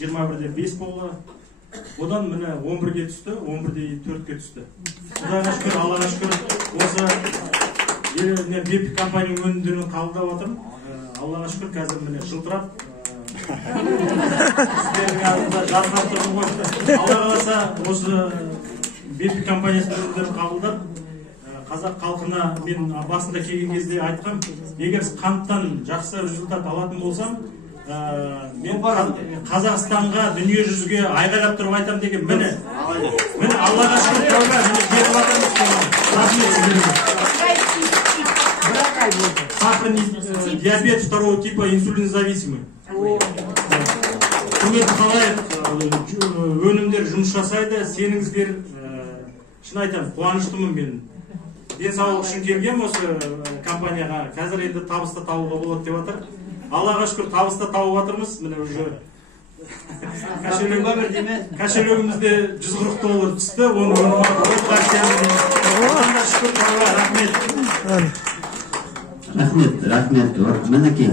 21-5 болды. Одан міне 11-ге түсті, 11-4-ге түсті. Құдайға шүкір, Аллаға шүкір, осы BP компания өнімдерін қабылдап отырмын. Аллаға шүкір, қазір міне жылтырап, сіздердің алдында жарқырап тұрмын ғой. Алла қаласа осы BP компаниясының өнімдерін қабылдап, қазақ халқына мен басында келген кезде айтқам, егер қанттан жақсы результат алатын болсам, мен Қазақстанға дүние жүзге айғайлап тұрып айтам деген міне Аллаға шүкір тәуба міне беріп жатырмыз. Сахарный диабет второго типа, инсулинозависимый. Үкімет қалай өнімдер жұмыс жасайды, сеніңіздер шын айтам, қуаныштымын мен. Денсаулық үшін келгем осы компанияға, қазір енді табысты табуға болады деп жатыр. Аллаға шүкір табысты тауып жатырмыз. Міне уже кошелегімізде $140 түсті. Оны рахмет. Мінекей.